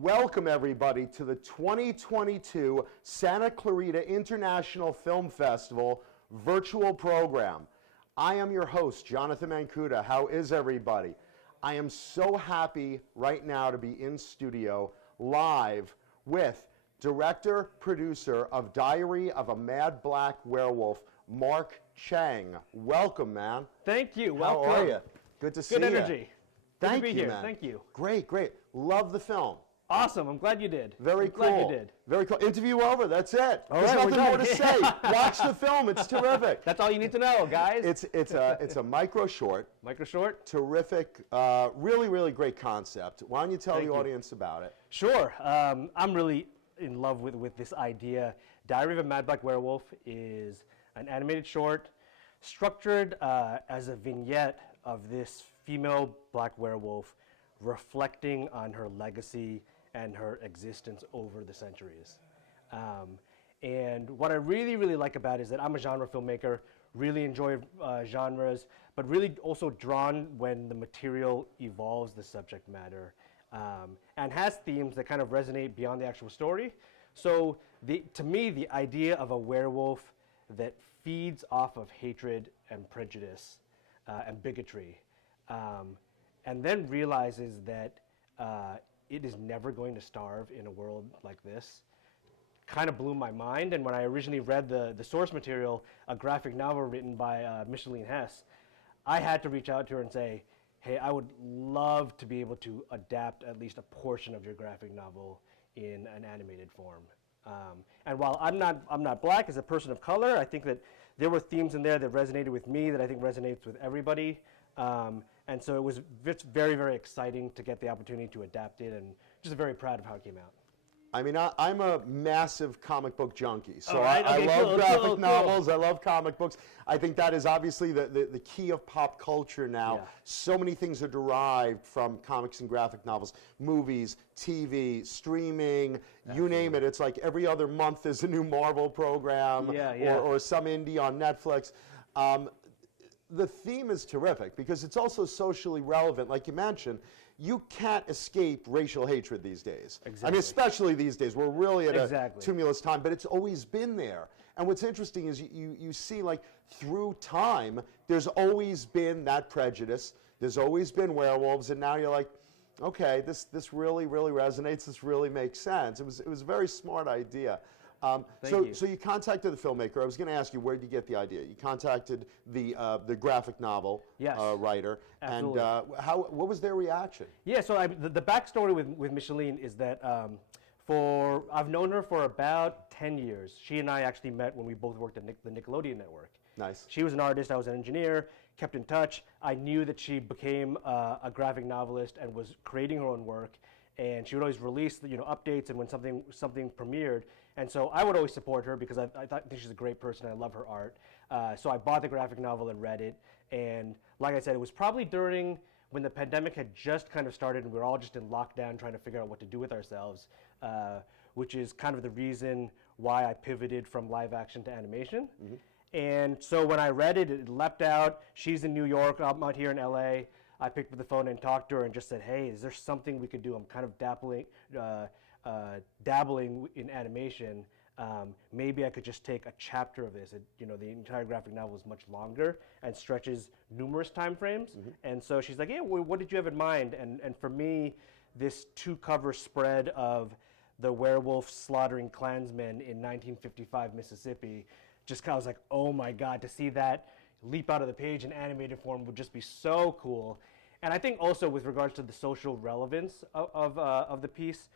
Welcome everybody to the 2022 Santa Clarita International Film Festival virtual program. I am your host, Jonathan Mankuta. How is everybody? I am so happy right now to be in studio live with director, producer of Diary of a Mad Black Werewolf, Mark Cheng. Welcome, man. Thank you. Welcome. How are you? Good to see you. Good energy. Good Thank to be you, here. man. Thank you. Great. Love the film. Awesome. I'm glad you did. Very cool. Glad you did. Very cool. Interview over. That's it. All There's right, nothing more to say. Watch the film. It's terrific. That's all you need to know, guys. It's a micro short. Micro short. Terrific. Really great concept. Why don't you tell the audience about it? Sure. I'm really in love with this idea. Diary of a Mad Black Werewolf is an animated short structured as a vignette of this female black werewolf reflecting on her legacy and her existence over the centuries. And what I really like about it is that I'm a genre filmmaker, really enjoy genres, but really also drawn when the material evolves the subject matter and has themes that kind of resonate beyond the actual story. So to me, the idea of a werewolf that feeds off of hatred and prejudice and bigotry, and then realizes that it is never going to starve in a world like this, kind of blew my mind. And when I originally read the source material, a graphic novel written by Micheline Hess, I had to reach out to her and say, hey, I would love to be able to adapt at least a portion of your graphic novel in an animated form. And while I'm not black, as a person of color, I think that there were themes in there that resonated with me that I think resonates with everybody. And so it was very exciting to get the opportunity to adapt it, and just very proud of how it came out. I mean, I'm a massive comic book junkie, so right, I okay, love graphic cool. novels, I love comic books. I think that is obviously the key of pop culture now. Yeah. So many things are derived from comics and graphic novels, movies, TV, streaming, you name it. It's like every other month there's a new Marvel program or some indie on Netflix. The theme is terrific because it's also socially relevant. Like you mentioned, you can't escape racial hatred these days. Exactly. I mean, especially these days. We're really at a tumultuous time, but it's always been there. And what's interesting is you see, like, through time, there's always been that prejudice. There's always been werewolves, and now you're like, okay, this really resonates. This really makes sense. It was a very smart idea. So you contacted the filmmaker. I was going to ask you, where did you get the idea? You contacted the graphic novel writer. Absolutely. And what was their reaction? Yeah, so the backstory with Micheline is that I've known her for about 10 years. She and I actually met when we both worked at the Nickelodeon network. Nice. She was an artist, I was an engineer, kept in touch. I knew that she became a graphic novelist and was creating her own work. And she would always release updates and when something premiered. And so I would always support her because I think she's a great person. I love her art. So I bought the graphic novel and read it. And like I said, it was probably during when the pandemic had just kind of started and we were all just in lockdown trying to figure out what to do with ourselves, which is kind of the reason why I pivoted from live action to animation. Mm-hmm. And so when I read it, it leapt out. She's in New York, I'm out here in LA. I picked up the phone and talked to her and just said, hey, is there something we could do? I'm kind of dabbling in animation. Maybe I could just take a chapter of this. The entire graphic novel is much longer and stretches numerous time frames. Mm-hmm. And so she's like, yeah, well, what did you have in mind? And for me, this 2-cover spread of the werewolf slaughtering Klansmen in 1955 Mississippi, just kind of was like, oh my God, to see that leap out of the page in animated form would just be so cool. And I think also with regards to the social relevance of the piece,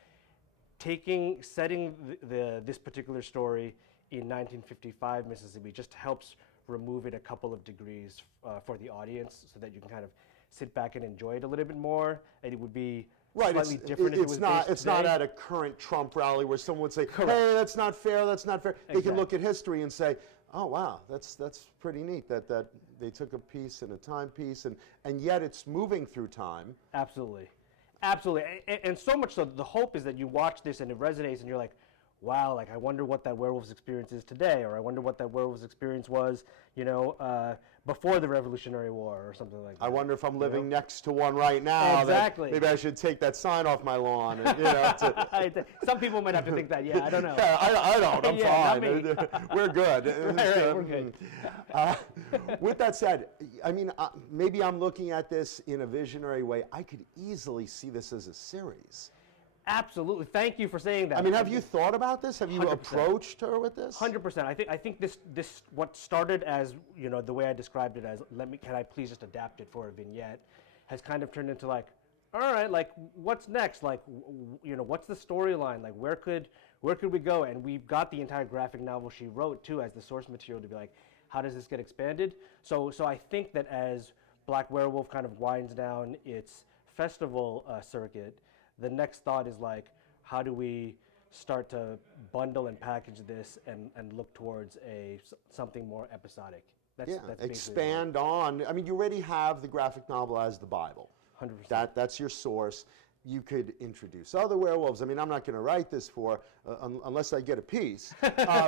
setting this particular story in 1955 Mississippi just helps remove it a couple of degrees for the audience so that you can kind of sit back and enjoy it a little bit more. And it would be slightly different if it was it's not at a current Trump rally where someone would say, hey, that's not fair, that's not fair. Exactly. They can look at history and say, oh wow, that's pretty neat that they took a piece and a timepiece and yet it's moving through time. Absolutely. And so much so, the hope is that you watch this and it resonates and you're like, wow, like I wonder what that werewolf's experience is today, or I wonder what that werewolf's experience was, before the Revolutionary War or something like that. I wonder if I'm living next to one right now. Exactly. Maybe I should take that sign off my lawn. And, Some people might have to think that. Yeah, I don't know. Yeah, I don't. I'm fine. We're good. Right, we're good. With that said, I mean, maybe I'm looking at this in a visionary way. I could easily see this as a series. Absolutely. Thank you for saying that. I mean, have you thought about this? Have you 100%. approached her with this? 100%. I think this what started as, the way I described it as, can I please just adapt it for a vignette, has kind of turned into like, all right, like what's next? Like, what's the storyline? Like, where could we go? And we've got the entire graphic novel she wrote too as the source material to be like, how does this get expanded? So I think that as Black Werewolf kind of winds down its festival circuit, the next thought is like, how do we start to bundle and package this and look towards something more episodic? That's expand on. I mean, you already have the graphic novel as the Bible. 100%. That's your source. You could introduce other werewolves. I mean, I'm not going to write this unless I get a piece. But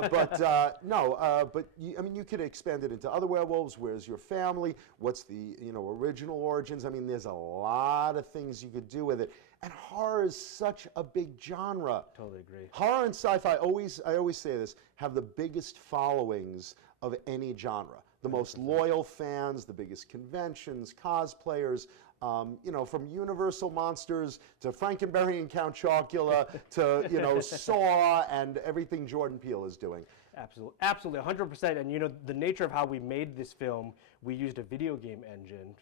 you could expand it into other werewolves. Where's your family? What's the original origins? I mean, there's a lot of things you could do with it. And horror is such a big genre. Totally agree. Horror and sci-fi, I always say this, have the biggest followings of any genre. The most loyal fans, the biggest conventions, cosplayers, from Universal Monsters to Frankenberry and Count Chocula to, Saw and everything Jordan Peele is doing. Absolutely, 100%. And the nature of how we made this film, we used a video game engine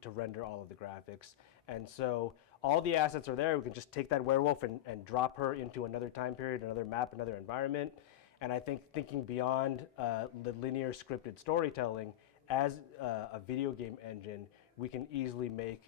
to render all of the graphics. And so all the assets are there. We can just take that werewolf and drop her into another time period, another map, another environment. And I think thinking beyond the linear scripted storytelling, as a video game engine, we can easily make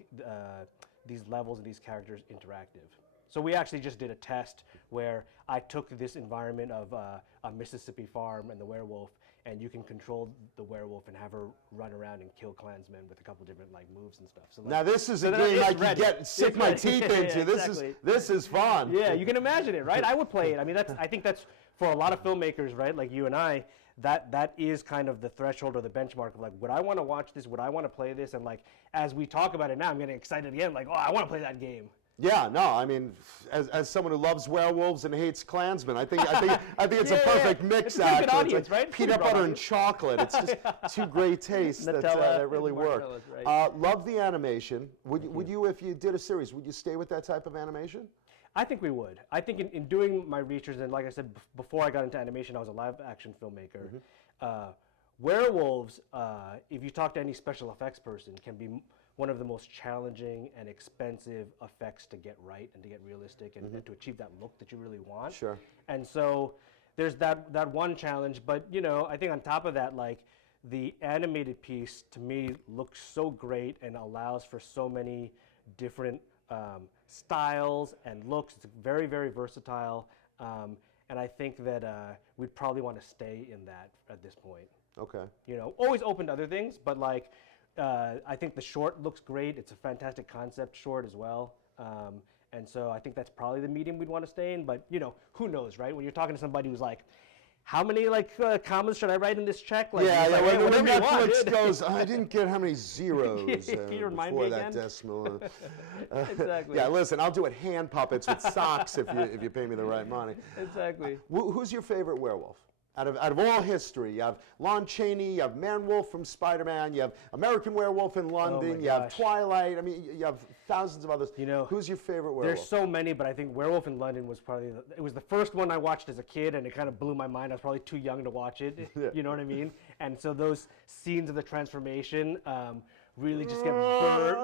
these levels and these characters interactive. So we actually just did a test where I took this environment of a Mississippi farm and the werewolf, and you can control the werewolf and have her run around and kill Klansmen with a couple different moves and stuff. So now this is a game I can sink my teeth into. Exactly. This is fun. Yeah, you can imagine it, right? I would play it. I mean, I think that's for a lot of filmmakers, right? Like you and I, that is kind of the threshold or the benchmark of like, would I want to watch this? Would I want to play this? And like, as we talk about it now, I'm getting excited again. Like, oh, I want to play that game. Yeah, no, I mean, as someone who loves werewolves and hates Klansmen, I think it's a perfect mix. It's a good audience, right? Peanut butter and chocolate. It's just two great tastes that really work. Right. Love the animation. Would you, if you did a series, would you stay with that type of animation? I think we would. I think in doing my research, and like I said, before I got into animation, I was a live action filmmaker. Werewolves, if you talk to any special effects person, can be one of the most challenging and expensive effects to get right and to get realistic and to achieve that look that you really want. Sure. And so there's that one challenge, but I think on top of that, like the animated piece to me looks so great and allows for so many different styles and looks. It's very, very versatile. And I think that we'd probably want to stay in that at this point. Okay. Always open to other things, but like, I think the short looks great. It's a fantastic concept short as well. And so I think that's probably the medium we'd want to stay in, but who knows, right? When you're talking to somebody who's like, how many commas should I write in this check? Like, when Netflix goes, I didn't get how many zeros Can you remind before me that again? Decimal. Exactly. Yeah, listen, I'll do it hand puppets with socks if you pay me the right money. Exactly. Who's your favorite werewolf? Out of all history, you have Lon Chaney, you have Man Wolf from Spider-Man, you have American Werewolf in London, you have Twilight. I mean, you have thousands of others. Who's your favorite werewolf? There's so many, but I think Werewolf in London was probably it was the first one I watched as a kid, and it kind of blew my mind. I was probably too young to watch it. Yeah. You know what I mean? And so those scenes of the transformation really just get burned,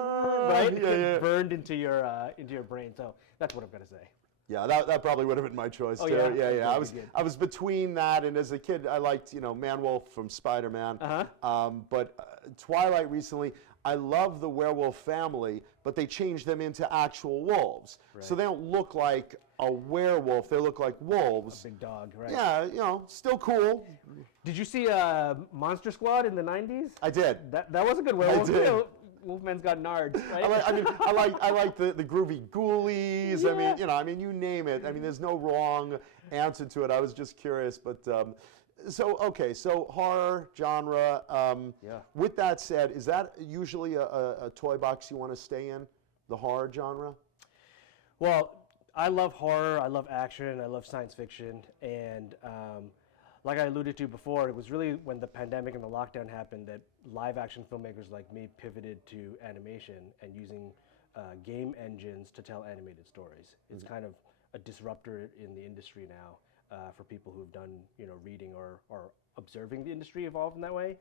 right? Get burned into your brain. So that's what I'm gonna say. Yeah, that probably would have been my choice too. Yeah. I was between that, and as a kid, I liked Man Wolf from Spider-Man. But Twilight recently, I love the werewolf family, but they changed them into actual wolves, so they don't look like a werewolf. They look like wolves. A big dog, right? Yeah, still cool. Did you see Monster Squad in the '90s? I did. That was a good werewolf. I did. Wolfman's got nards, right? I like the groovy ghoulies. Yeah. I mean, you name it. I mean, there's no wrong answer to it. I was just curious, but so horror genre. Yeah. With that said, is that usually a toy box you want to stay in, the horror genre? Well, I love horror, I love action, I love science fiction, and like I alluded to before, it was really when the pandemic and the lockdown happened that live action filmmakers like me pivoted to animation and using game engines to tell animated stories. It's kind of a disruptor in the industry now for people who've done reading or observing the industry evolve in that way.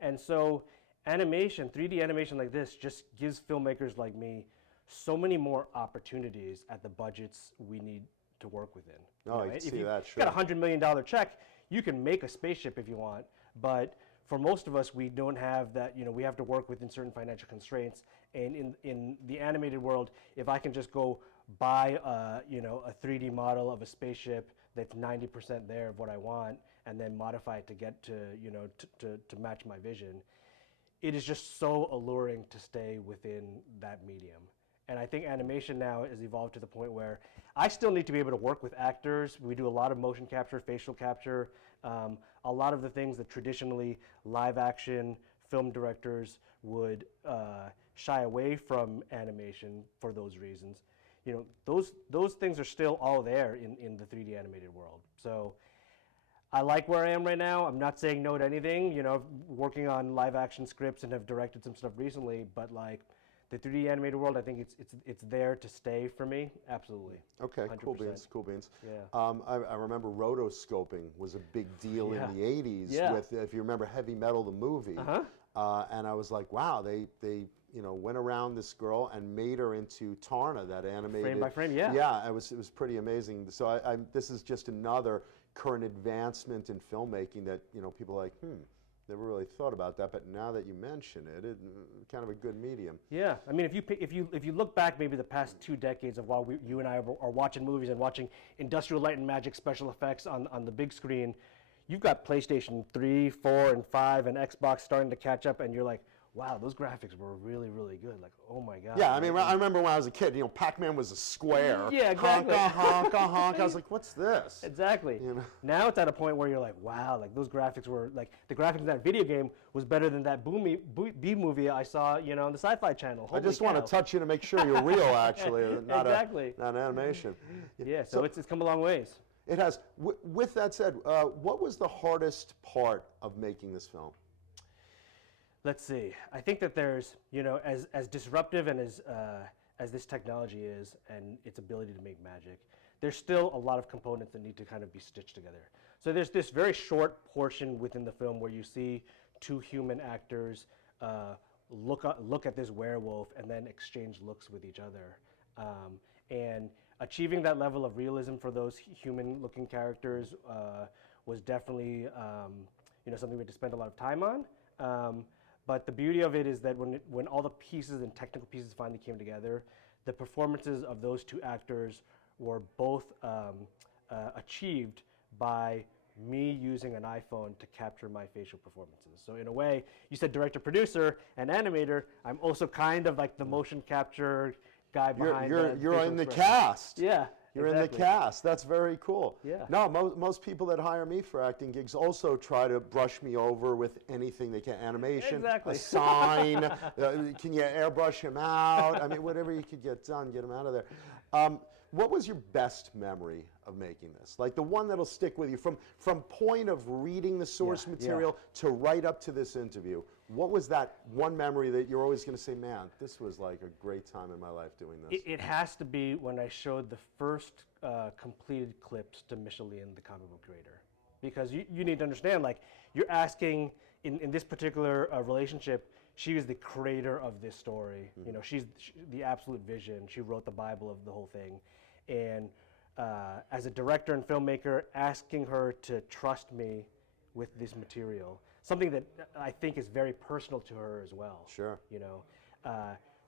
And so animation, 3D animation like this just gives filmmakers like me so many more opportunities at the budgets we need to work within. Oh, I can see that, sure. If you've got $100 million check, you can make a spaceship if you want, but for most of us, we don't have that, we have to work within certain financial constraints. And in the animated world, if I can just go buy a 3D model of a spaceship that's 90% there of what I want, and then modify it to get to match my vision, it is just so alluring to stay within that medium. And I think animation now has evolved to the point where I still need to be able to work with actors. We do a lot of motion capture, facial capture, a lot of the things that traditionally live action film directors would shy away from animation for those reasons. Those things are still all there in the 3D animated world. So I like where I am right now. I'm not saying no to anything. Working on live action scripts and have directed some stuff recently, but like, the 3D animated world, I think it's there to stay for me. Absolutely. Okay, 100%. cool beans. Yeah. I remember rotoscoping was a big deal in the 80s. Yeah. With, if you remember Heavy Metal, the movie. And I was like, wow, they went around this girl and made her into Tarna, that animated. Frame by frame, yeah. Yeah, it was pretty amazing. So this is just another current advancement in filmmaking that people are like, never really thought about that, but now that you mention it, it's kind of a good medium. Yeah, I mean, if you look back maybe the past 2 decades of while you and I are watching movies and watching Industrial Light and Magic special effects on the big screen, you've got PlayStation 3, 4, and 5 and Xbox starting to catch up, and you're like, wow, those graphics were really, really good. Like, oh my God. Yeah, I mean, I remember when I was a kid, Pac-Man was a square. Yeah, exactly. Honk. I was like, what's this? Exactly. Now it's at a point where you're like, wow, like those graphics were, like the graphics in that video game was better than that B movie I saw, on the Sci-Fi Channel. Holy I just cow. want to touch you to make sure you're real, actually, not exactly. not animation. Yeah, so it's come a long ways. It has. With that said, what was the hardest part of making this film? Let's see. I think that there's, as disruptive and as this technology is and its ability to make magic, there's still a lot of components that need to kind of be stitched together. So there's this very short portion within the film where you see 2 human actors look at this werewolf and then exchange looks with each other. And achieving that level of realism for those human-looking characters was definitely something we had to spend a lot of time on. But the beauty of it is that when all the pieces and technical pieces finally came together, the performances of those 2 actors were both achieved by me using an iPhone to capture my facial performances. So in a way, you said director, producer, and animator. I'm also kind of like the motion capture guy behind. You're in the cast. Yeah. You're exactly. in the cast. That's very cool. Yeah. No, most people that hire me for acting gigs also try to brush me over with anything they can. Animation, exactly. a sign. Can you airbrush him out? I mean, whatever you could get done, get him out of there. What was your best memory of making this? Like the one that'll stick with you from point of reading the source material to right up to this interview. What was that one memory that you're always going to say, man, this was like a great time in my life doing this? It has to be when I showed the first completed clips to Micheline, the comic book creator. Because you need to understand, like, you're asking, in this particular relationship, she was the creator of this story. She's the absolute vision. She wrote the Bible of the whole thing. And as a director and filmmaker, asking her to trust me with this material, something that I think is very personal to her as well. Sure.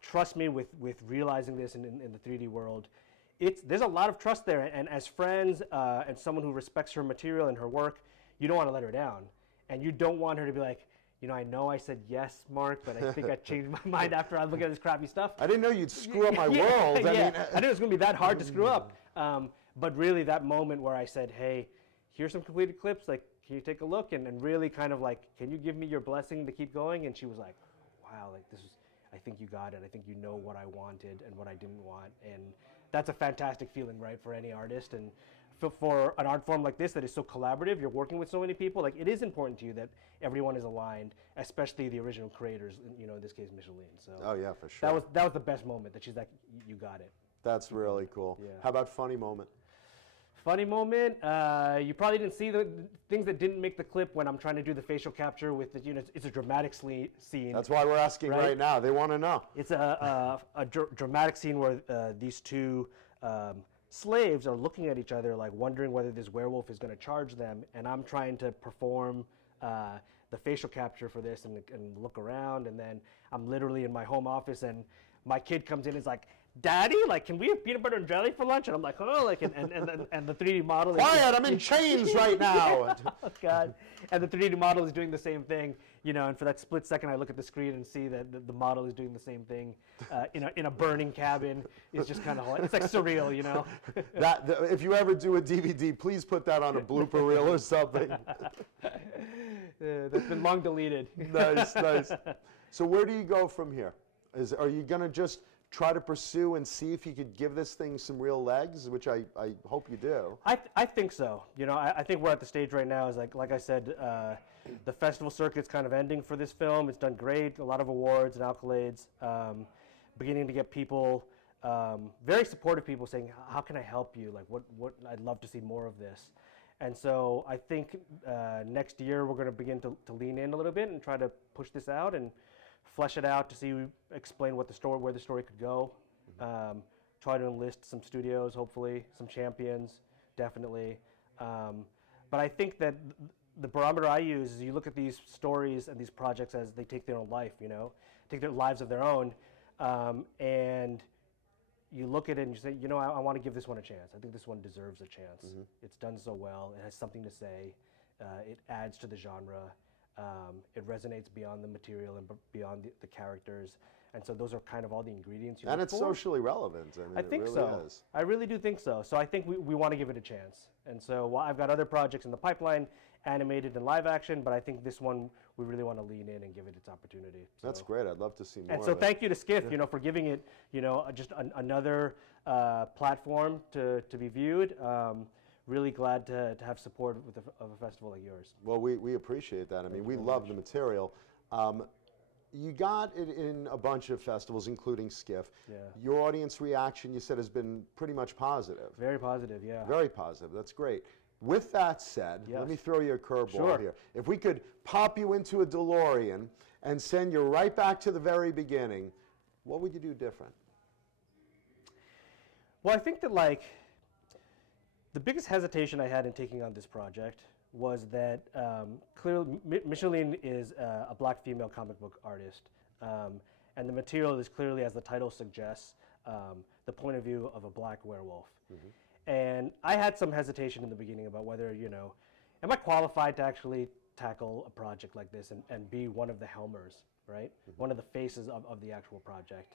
Trust me with realizing this in the 3D world. There's a lot of trust there, and as friends and someone who respects her material and her work, you don't want to let her down. And you don't want her to be like, I know I said yes, Mark, but I think I changed my mind after I look at this crappy stuff. I didn't know you'd screw up my world. I mean, I knew it was going to be that hard to screw up. But really that moment where I said, hey, here's some completed clips, like, can you take a look? And really kind of like, can you give me your blessing to keep going? And she was like, wow, like I think you got it. I think you know what I wanted and what I didn't want. And that's a fantastic feeling, right, for any artist. And for an art form like this that is so collaborative, you're working with so many people, like it is important to you that everyone is aligned, especially the original creators, in this case, Micheline. So oh yeah, for sure. That was the best moment, that she's like, you got it. That's really cool. Yeah. How about funny moment? Funny moment, you probably didn't see the things that didn't make the clip when I'm trying to do the facial capture with the, it's a dramatic scene. That's why we're asking right now. They want to know. It's a dramatic scene where these two slaves are looking at each other, like wondering whether this werewolf is going to charge them, and I'm trying to perform the facial capture for this and look around, and then I'm literally in my home office, and my kid comes in and is like, Daddy, like, can we have peanut butter and jelly for lunch? And I'm like, oh, like, and the 3D model. Quiet, I'm in chains right now. Oh God! And the 3D model is doing the same thing, and for that split second, I look at the screen and see that the model is doing the same thing in a burning cabin. It's just kind of, it's like surreal, If you ever do a DVD, please put that on a blooper reel or something. That's been long deleted. Nice. So where do you go from here? Are you gonna just try to pursue and see if you could give this thing some real legs, which I hope you do? I think so. I think we're at the stage right now, is like I said, the festival circuit's kind of ending for this film. It's done great, a lot of awards and accolades, beginning to get people, very supportive people saying, how can I help you? Like, what I'd love to see more of this. And so I think next year we're going to begin to lean in a little bit and try to push this out and flesh it out to explain where the story could go. Try to enlist some studios, hopefully, some champions, definitely. But I think that the barometer I use is you look at these stories and these projects as they take their own life, take their lives of their own, and you look at it and you say, I want to give this one a chance. I think this one deserves a chance. It's done so well. It has something to say. It adds to the genre. It resonates beyond the material and beyond the characters, and so those are kind of all the ingredients you and look it's for. Socially relevant. I mean, I think it really so. is. I really do think so. So I think we want to give it a chance, and so I've got other projects in the pipeline, animated and live action, but I think this one we really want to lean in and give it its opportunity. So. That's great. I'd love to see more. And so thank you to SCIFF, for giving it, just another platform to be viewed. Really glad to have support of a festival like yours. Well, we appreciate that. I mean, we love the material. You got it in a bunch of festivals, including SCIFF. Yeah. Your audience reaction, you said, has been pretty much positive. Very positive, yeah. Very positive. That's great. With that said, let me throw you a curveball here. If we could pop you into a DeLorean and send you right back to the very beginning, what would you do different? Well, I think that, the biggest hesitation I had in taking on this project was that clearly Micheline is a black female comic book artist, and the material is clearly, as the title suggests, the point of view of a black werewolf. And I had some hesitation in the beginning about whether, am I qualified to actually tackle a project like this and be one of the helmers, right? One of the faces of the actual project.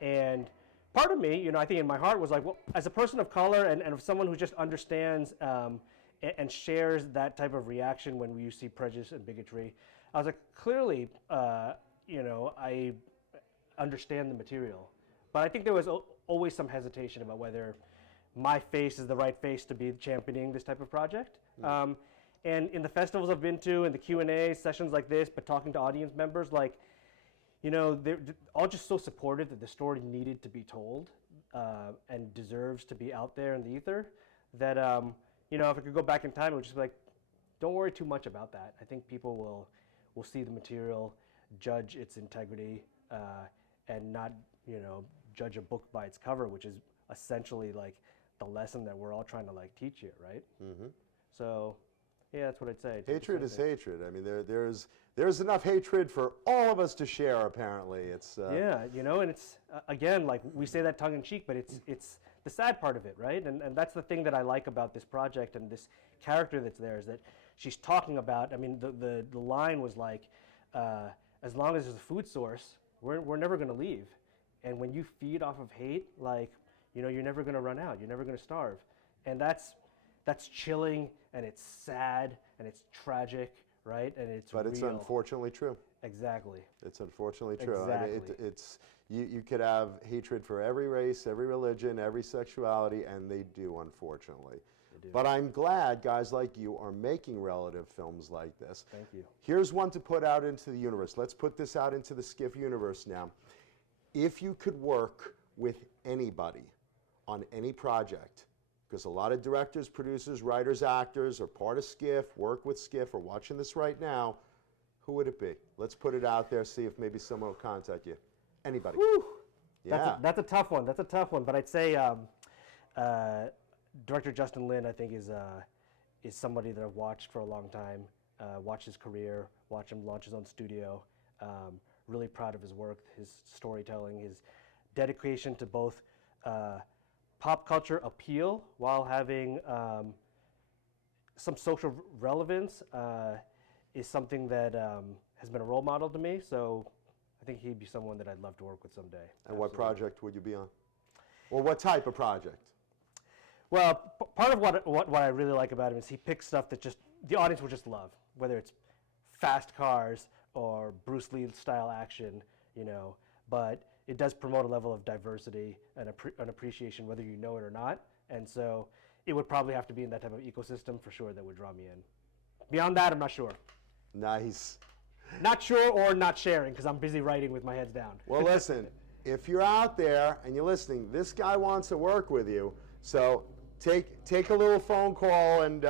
And part of me, I think in my heart was like, well, as a person of color and of someone who just understands and shares that type of reaction when you see prejudice and bigotry, I was like, clearly, I understand the material. But I think there was always some hesitation about whether my face is the right face to be championing this type of project. And in the festivals I've been to, and the Q&A sessions like this, but talking to audience members, they're all just so supportive that the story needed to be told and deserves to be out there in the ether, that, if I could go back in time, it would just be like, don't worry too much about that. I think people will see the material, judge its integrity, and not, judge a book by its cover, which is essentially the lesson that we're all trying to teach you, right? So, yeah, that's what I'd say. Hatred is hatred. I mean, there's enough hatred for all of us to share. Apparently, it's yeah, and it's again, we say that tongue in cheek, but it's the sad part of it, right? And that's the thing that I like about this project and this character that's there, is that she's talking about, I mean, the line was like, as long as there's a food source, we're never going to leave. And when you feed off of hate, like, you know, you're never going to run out. You're never going to starve. And that's chilling, and it's sad, and it's tragic, right? And it's But it's real. unfortunately true. Exactly. It's unfortunately true. Exactly. I mean, you could have hatred for every race, every religion, every sexuality, and they do, unfortunately. They do. But I'm glad guys like you are making relative films like this. Thank you. Here's one to put out into the universe. Let's put this out into the SCIFF universe now. If you could work with anybody on any project, because a lot of directors, producers, writers, actors are part of SCIFF, work with SCIFF, are watching this right now, who would it be? Let's put it out there, see if maybe someone will contact you. Anybody. Whew. Yeah. That's a tough one. That's a tough one. But I'd say director Justin Lin, I think, is somebody that I've watched for a long time, watched his career, watched him launch his own studio. Really proud of his work, his storytelling, his dedication to both pop culture appeal while having some social relevance is something that has been a role model to me. So I think he'd be someone that I'd love to work with someday. And what project would you be on? Or what type of project? Well, part of what I really like about him is he picks stuff that just the audience will just love, whether it's fast cars or Bruce Lee style action, you know. But it does promote a level of diversity and an appreciation, whether you know it or not. And so it would probably have to be in that type of ecosystem for sure that would draw me in. Beyond that, I'm not sure. Nice. Not sure or not sharing because I'm busy writing with my heads down. Well, listen, if you're out there and you're listening, this guy wants to work with you. So take a little phone call and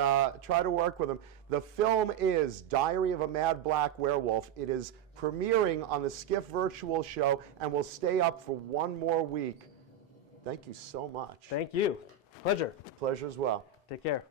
try to work with him. The film is Diary of a Mad Black Werewolf. It is premiering on the SCIFF virtual show and will stay up for one more week. Thank you so much. Thank you. Pleasure. Pleasure as well. Take care.